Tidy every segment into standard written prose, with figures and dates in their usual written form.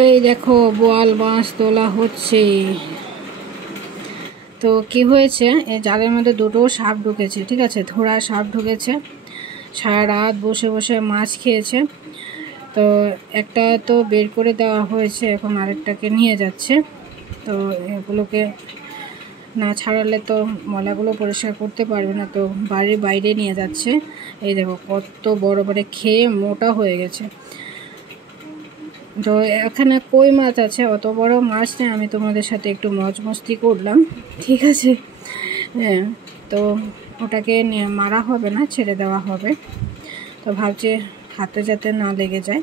এই দেখো বোয়াল মাছ তোলা হচ্ছে। তো কি হয়েছে, এই জালের মধ্যে দুটো সাপ ঢুকেছে, ঠিক আছে, ধোড়া সাপ ঢুকেছে। সারা রাত বসে বসে মাছ খেয়েছে। তো একটা তো বের করে দেওয়া হয়েছে, এখন আরেকটাকে নিয়ে যাচ্ছে। তো এগুলোকে না ছাড়ালে তো ময়লাগুলো পরিষ্কার করতে পারবে না, তো বাড়ির বাইরে নিয়ে যাচ্ছে। এই দেখো কত বড় বড় খেয়ে মোটা হয়ে গেছে। তো এখানে কই মাছ আছে, অত বড় মাছ নেই, আমি তোমাদের সাথে একটু মজ মস্তি করলাম, ঠিক আছে। হ্যাঁ, তো ওটাকে মারা হবে না, ছেড়ে দেওয়া হবে। তো ভাবছি হাতে যাতে না লেগে যায়।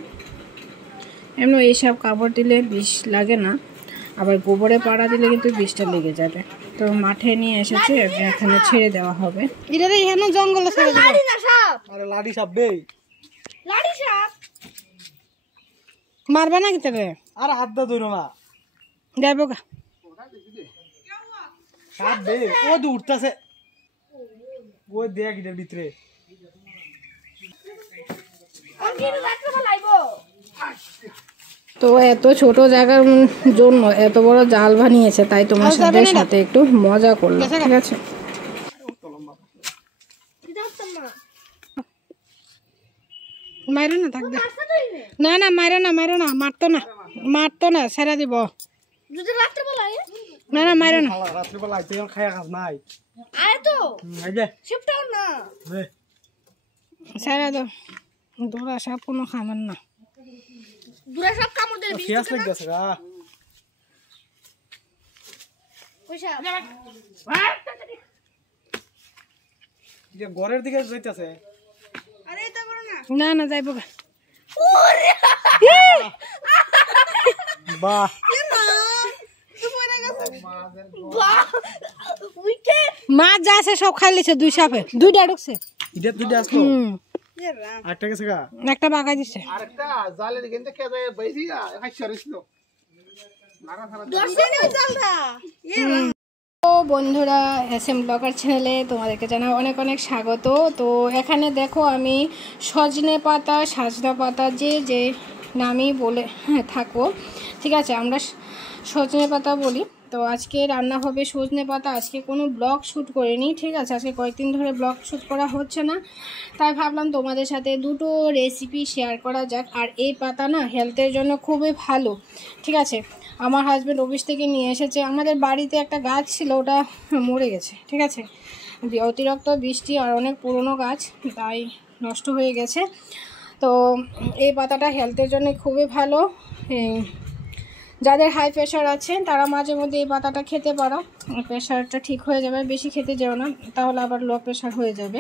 এমনি এইসব কাপড় দিলে বিষ লাগে না, আবার গোবরে পাড়া দিলে কিন্তু বিষটা লেগে যাবে। তো মাঠে নিয়ে এসেছে, এখানে ছেড়ে দেওয়া হবে। জঙ্গলে ছেড়ে দেওয়া। লাঠি সাপ বে, লাঠি সাপ মারবে না কি তবে? আর হাত দা ধরো না, যাইব গা সাপ বে। ও তো উঠতেছে, ও দেখ এটার ভিতরে। তো এত ছোট জায়গার জন্য এত বড় জাল বানিয়েছে, তাই তোমার সাথে একটু মজা করলাম, ঠিক আছে। মাইরো না, থাকবে না, না মাইরো না, মাইরো না, মারতো না, ছেড়ে দিব। না না মাইরো না, রাত্রিবেলা আইতে খায়া কাজ নাই। ছেড়ে দাও। ধরা সাপ কোনো খাবার না। ফিয়াস লাগতেছে গা। ঘরের দিকে যাইতেছে। না না যাইব গা। বাহ, মাছ যা আছে সব খাই লিছে, দুই সাপে দুইটা ঢুকছে। এটা দুইটা আসলো, আরেকটা গেছে গা, একটা বাগাই দিছে। আরেকটা জালে কিন্তু কে যায় বাইসিয়া হাইছারিছিল। তো বন্ধুরা, SM ব্লগার চ্যানেলে তোমাদেরকে জানাই অনেক অনেক স্বাগত। তো এখানে দেখো আমি সজনে পাতা, সাজনা পাতা যে নামই বলে থাকো, ঠিক আছে, আমরা সজনে পাতা বলি। তো আজকে রান্না হবে সজনে পাতা। আজকে কোনো ব্লগ শ্যুট করিনি, ঠিক আছে, আজকে কয়েকদিন ধরে ব্লগ শ্যুট করা হচ্ছে না, তাই ভাবলাম তোমাদের সাথে দুটো রেসিপি শেয়ার করা যাক। আর এই পাতা না হেলথের জন্য খুবই ভালো, ঠিক আছে। আমার হাজব্যান্ড অফিস থেকে নিয়ে এসেছে। আমাদের বাড়িতে একটা গাছ ছিল, ওটা মরে গেছে, ঠিক আছে, অতিরিক্ত বৃষ্টি আর অনেক পুরনো গাছ, তাই নষ্ট হয়ে গেছে। তো এই পাতাটা হেলথের জন্য খুবই ভালো। যাদের হাই প্রেশার আছে তারা মাঝে মধ্যে এই পাতাটা খেতে পারো, প্রেশারটা ঠিক হয়ে যাবে। বেশি খেতে যেও না, তাহলে আবার লো প্রেশার হয়ে যাবে,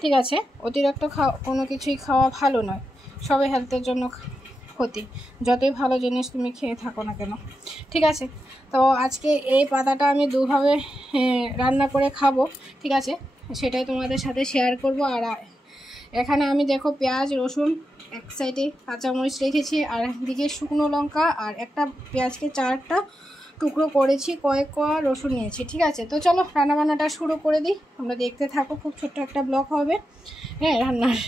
ঠিক আছে। অতিরিক্ত কোনো কিছুই খাওয়া ভালো নয়, সবই হেলথের জন্য ক্ষতি, যতই ভালো জিনিস তুমি খেয়ে থাকো না কেন, ঠিক আছে। তো আজকে এই পাতাটা আমি দুভাবে রান্না করে খাবো, ঠিক আছে, সেটাই তোমাদের সাথে শেয়ার করব। আর এখানে আমি দেখো পেঁয়াজ রসুন এক সাইডে, কাঁচামরিচ রেখেছি, আর একদিকে শুকনো লঙ্কা, আর একটা পেঁয়াজকে 4টা টুকরো করেছি, কয়েক কোয়া রসুন নিয়েছি, ঠিক আছে। তো চলো রান্নাবান্নাটা শুরু করে দিই, তোমরা দেখতে থাকো, খুব ছোট্ট একটা ব্লগ হবে, হ্যাঁ, রান্নার।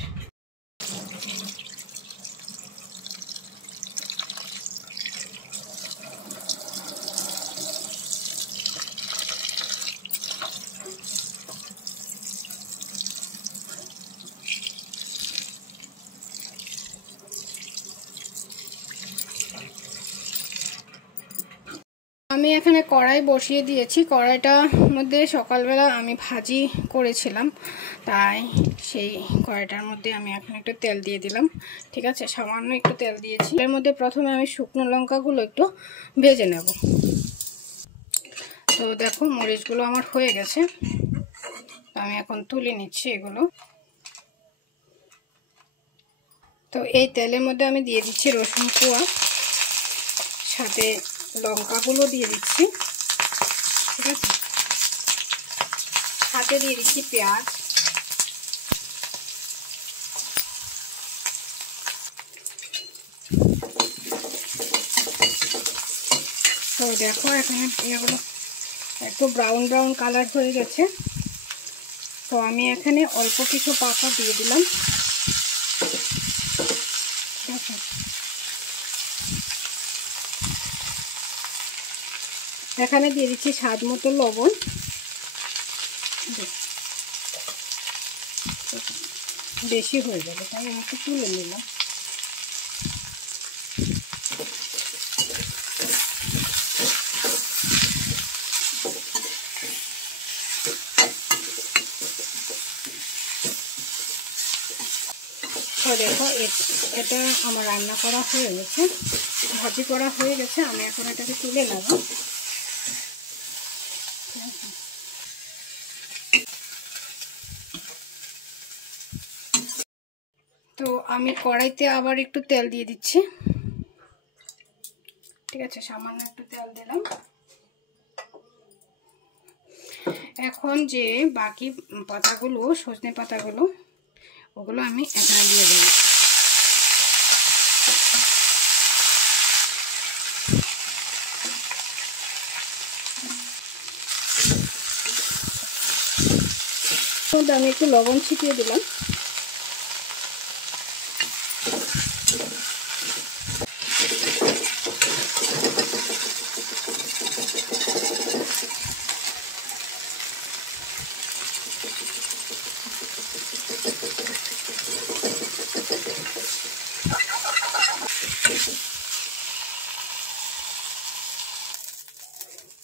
আমি এখানে কড়াই বসিয়ে দিয়েছি। কড়াইটার মধ্যে সকালবেলা আমি ভাজি করেছিলাম, তাই সেই কড়াইটার মধ্যে আমি এখন একটু তেল দিয়ে দিলাম, ঠিক আছে, সামান্য একটু তেল দিয়েছি। এর মধ্যে প্রথমে আমি শুকনো লঙ্কাগুলো একটু ভেজে নেব। তো দেখো মরিচগুলো আমার হয়ে গেছে, আমি এখন তুলে নিচ্ছি এগুলো। তো এই তেলের মধ্যে আমি দিয়ে দিচ্ছি রসুন কোয়া, সাথে লঙ্কাগুলো দিয়ে দিচ্ছি, ঠিক আছে, সাথে দিয়ে দিচ্ছি পেঁয়াজ, তো দেখো এখানে এগুলো একটু ব্রাউন ব্রাউন কালার হয়ে গেছে। তো আমি এখানে অল্প কিছু পাতা দিয়ে দিলাম, ঠিক আছে। এখানে দিয়ে দিচ্ছি স্বাদ মতো লবণ। বেশি হয়ে যাবে তাই আমি একটু তুলে নিলাম। তো দেখো এটা আমার রান্না করা হয়ে গেছে, ভাজি করা হয়ে গেছে। আমি এখন এটাকে তুলে নেব। তো আমি কড়াইতে আবার একটু তেল দিয়ে দিচ্ছি। ঠিক আছে, সামান্য একটু তেল দিলাম। এখন যে বাকি পাতাগুলো, সজনে পাতাগুলো, ওগুলো আমি এখানে দিয়ে দেব। আমি একটু লবণ ছিটিয়ে দিলাম।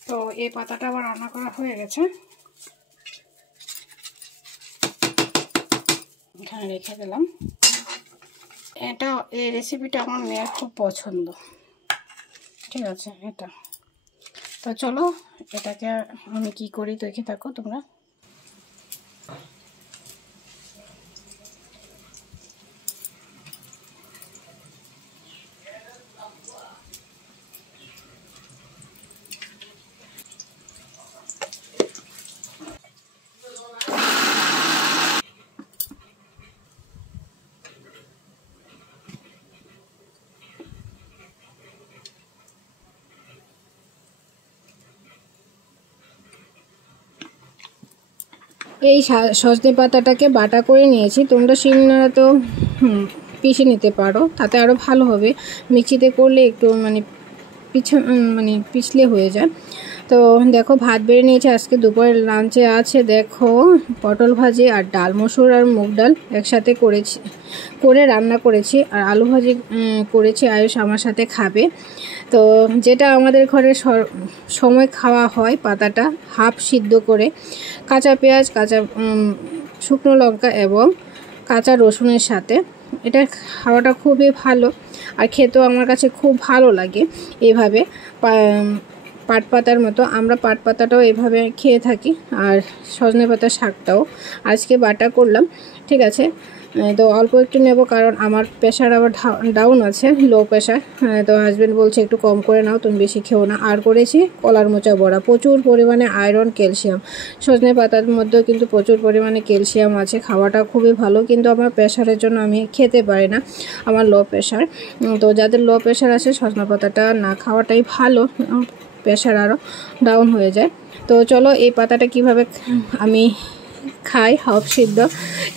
তো এই পাতাটা আবার রান্না করা হয়ে গেছে, এখানে রেখে দিলাম। এই রেসিপিটা আমার মেয়ের খুব পছন্দ। ঠিক আছে, এটা তো চলো এটাকে আমি কি করি দেখে থাকো তোমরা। এই সজনে পাতাটাকে বাটা করে নিয়েছি। তোমরা শিলনোড়া তো পিষে নিতে পারো, তাতে আরও ভালো হবে। মিক্সিতে করলে একটু পিছলে হয়ে যায়। তো দেখো ভাত বেড়ে নিয়েছি। আজকে দুপুরের লাঞ্চে আছে দেখো পটল ভাজি আর ডাল, মসুর আর মুগ ডাল একসাথে করে রান্না করেছি। আর আলু ভাজি করেছি, আয়ুষ আমার সাথে খাবে। তো যেটা আমাদের ঘরে সময় খাওয়া হয়, পাতাটা হাফ সিদ্ধ করে কাঁচা পেঁয়াজ, কাঁচা শুকনো লঙ্কা এবং কাঁচা রসুনের সাথে। এটা খাওয়াটা খুবই ভালো আর খেতেও আমার কাছে খুব ভালো লাগে। এভাবে পাট পাতার মতো আমরা পাট পাতাটাও এভাবে খেয়ে থাকি, আর সজনে পাতার শাকটাও আজকে বাটা করলাম। ঠিক আছে, তো অল্প একটু নেব কারণ আমার প্রেশার আবার ডাউন আছে, লো প্রেশার। তো হাজব্যান্ড বলছে একটু কম করে নাও, তুমি বেশি খেও না। আর করেছি কলার মোচা বড়া, প্রচুর পরিমাণে আয়রন, ক্যালসিয়াম। সজনে পাতার মধ্যেও কিন্তু প্রচুর পরিমাণে ক্যালসিয়াম আছে, খাওয়াটা খুবই ভালো। কিন্তু আমার প্রেশারের জন্য আমি খেতে পারি না, আমার লো প্রেশার। তো যাদের লো প্রেশার আছে সজনে পাতাটা না খাওয়াটাই ভালো, প্রেশার আরও ডাউন হয়ে যায়। তো চলো এই পাতাটা কিভাবে আমি খাই হাফ সিদ্ধ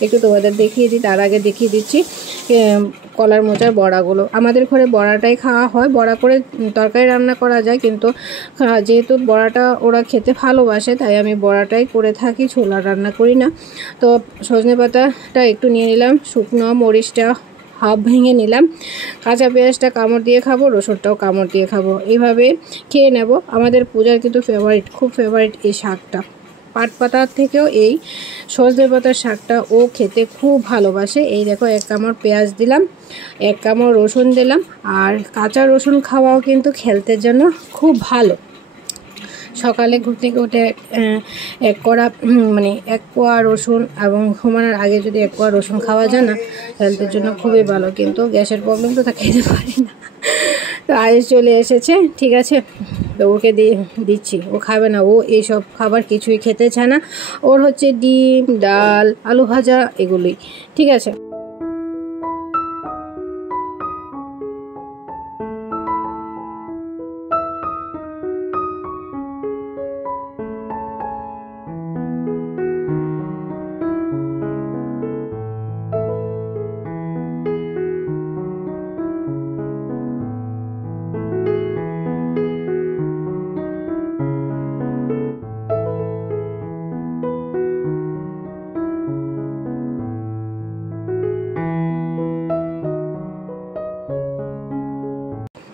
একটু তোমাদের দেখিয়ে দিই। তার আগে দেখিয়ে দিচ্ছি কলার মোচার বড়াগুলো। আমাদের ঘরে বড়াটাই খাওয়া হয়, বড়া করে তরকারি রান্না করা যায়, কিন্তু যেহেতু বড়াটা ওরা খেতে ভালোবাসে তাই আমি বড়াটাই করে থাকি, ছোলা রান্না করি না। তো সজনে পাতাটা একটু নিয়ে নিলাম, শুকনো মরিচটা হাফ ভেঙে নিলাম, কাঁচা পেঁয়াজটা কামড় দিয়ে খাবো, রসুনটাও কামড় দিয়ে খাবো, এইভাবে খেয়ে নেব। আমাদের পূজার কিন্তু খুব ফেভারিট এই শাকটা। পাট পাতার থেকেও এই সজনে পাতার শাকটা ও খেতে খুব ভালোবাসে। এই দেখো এক কামড় পেঁয়াজ দিলাম, এক কামড় রসুন দিলাম। আর কাঁচা রসুন খাওয়াও কিন্তু হেলথের জন্য খুব ভালো। সকালে ঘুম থেকে উঠে এক কোয়া রসুন, এবং ঘুমানোর আগে যদি এক কোয়া রসুন খাওয়া যায় না, হেলথের জন্য খুবই ভালো। কিন্তু গ্যাসের প্রবলেম তো তা খেতে পারি না। তো আয়ুষ চলে এসেছে, ঠিক আছে, তো ওকে দিচ্ছি। ও খাবে না, ও এইসব খাবার কিছুই খেতে চায় না। ওর হচ্ছে ডিম, ডাল, আলু ভাজা এগুলোই। ঠিক আছে।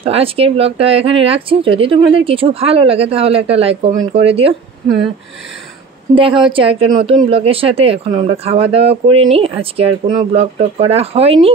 তো আজকের ব্লগটা এখানে রাখছি। যদি তোমাদের কিছু ভালো লাগে তাহলে একটা লাইক কমেন্ট করে দিও। দেখা হচ্ছে একটা নতুন ব্লগের সাথে। এখন আমরা খাওয়া দাওয়া করে নিই, আজকে আর কোনো ব্লগ টক করা হয়নি।